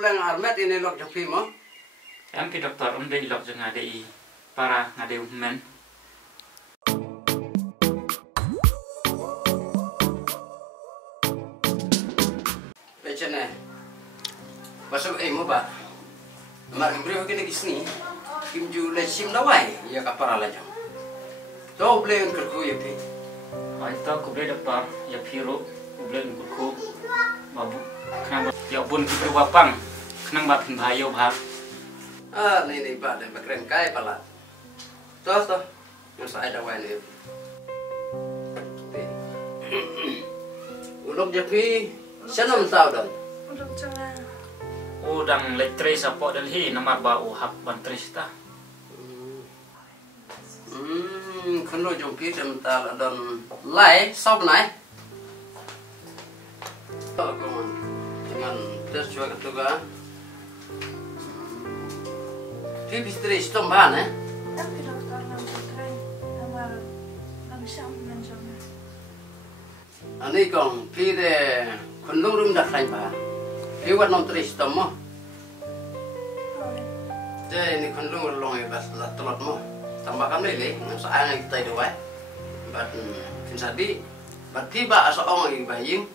pleng armet ini lok jang mo. Em pi doktor dei lok jang ngadei para ngadei men. Becene. Masuk mo ba? Mar brio kini kisni. Kim ju le sim dawai ya kapara la jang. To pleng kerku ya pi. Ai to ko bre doktor ya piro ublen ku babu kenang ya bun ki bapang kenang ba pin bayo ba. Ah, ni ba de bakren kai pala. To. Yo sai dawai ni. Ulok japi sanam tau dan. Ulok jangan. Udang letre sapo dalhi namar ba hap bantris ta. Khun lo jong pi tem ta don lai sau nai. To kon dengan tes chua ka tuga. Pi bistri stom ba ne? Tapi dokter nam putrai namar nam syam menjona. Ani kong pi de khun lo rum dak lai ba. Pi wat nom tri stom mo. Jadi ni khun lo long e bas la tolot mo. Tambahkan lele ngam sa ang kita do wai. Bat kinsadi bat tiba asoong i baying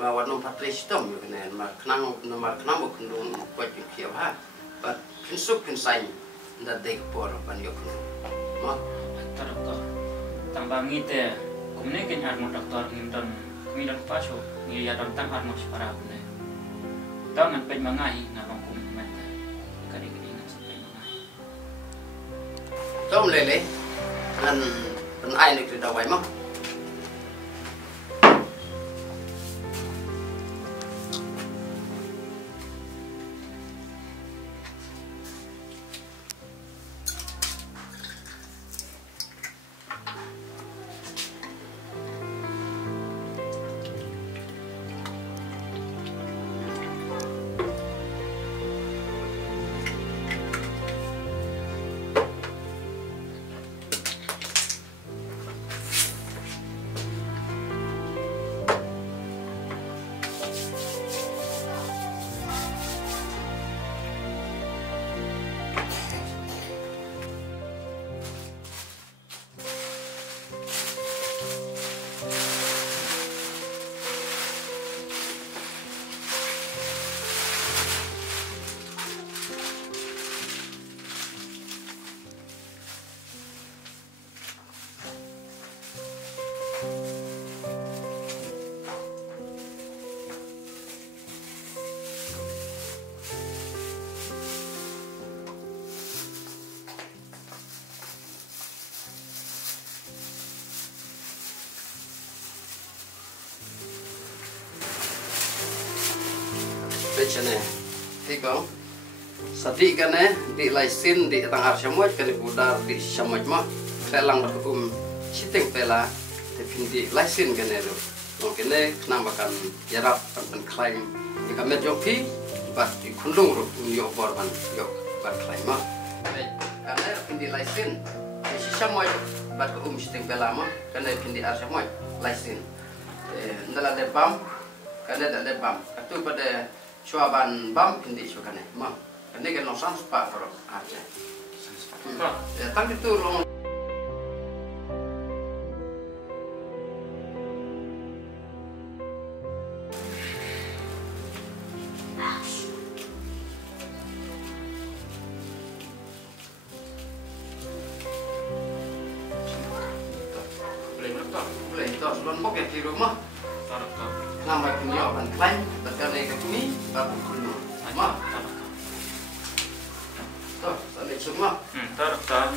ba wat nom patri stom yo kenen ma knang nomar knang bo kundun kwat yu kia ha. Bat kinsuk kinsai nda dek por ban yo kun. Ma Doktor tambangi te kumne ken armo doktor ngindon kumidon paso ngi ya don tang armo para kumne. Tangan pe mangai ngabang kum mata. Kadi-kadi nang sa pe mangai. tom lele an pen ai ni tu da wai ma. Becene. Tiko. Sati kan di laisin di tangar semut kan budar di semut mah pelang berkum siting pela tapi di laisin kan itu mungkin nambakan jarak dan klaim jika medjoki bat di kundung yo borban yo bat klaim mah karena di laisin di semut bat siting pela mah karena di semut laisin ndala de bam karena ada bam itu pada cuaban bam pindi sukane ma ini kan nosan spa pro aja ya tapi itu long boleh itu sebelum bokeh di rumah nama punya orang lain berkali kami baru dulu ma toh sampai semua Doktor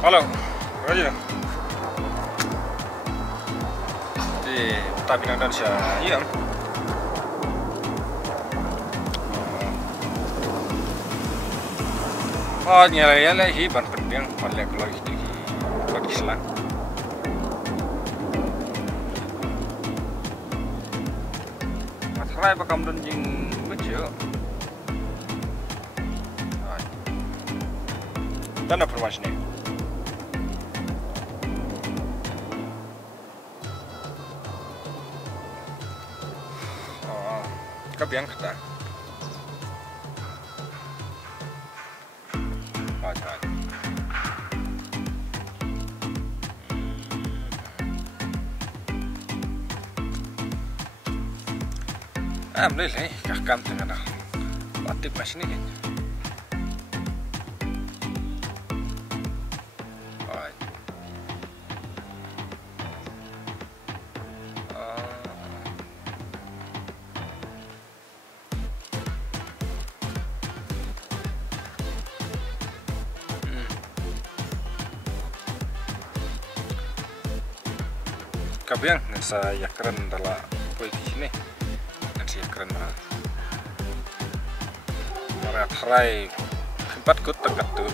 Halo, Raja. Tapi nang dan siya, iya. Oh, nyala hi ban penting paling kalau itu di Islam. Matrai pakam dan jing bejo. Dan apa macam ni? Kabiang kata. Boleh lah, kakam tengah nak aktif macam ni kan. Kabiang saya keren dalam politik ini. Keren banget. Merat harai tempat kut tegak tu.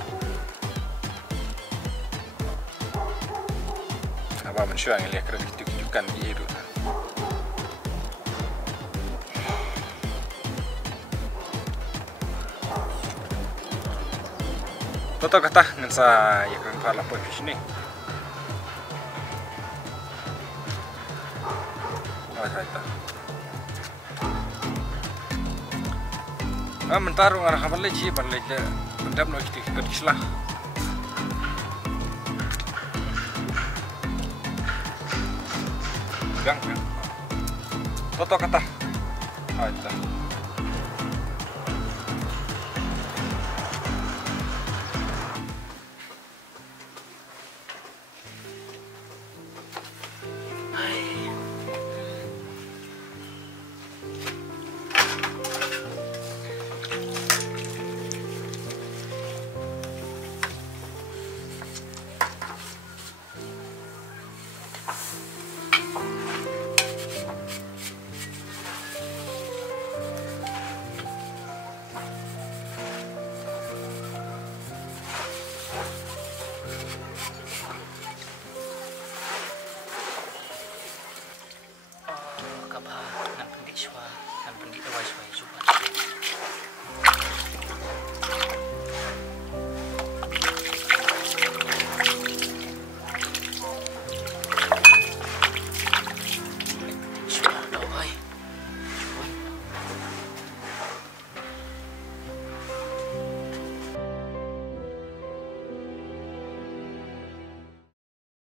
Apa manusia yang lihat keren itu tunjukkan di itu. Toto kata dengan saya keren pada politik ini. Mentarung arah kapal leci, pandai je, pendam nak kita kislah. Gang, toto kata, ada. Kabah nan pendi swa nan pendi awai swa suban.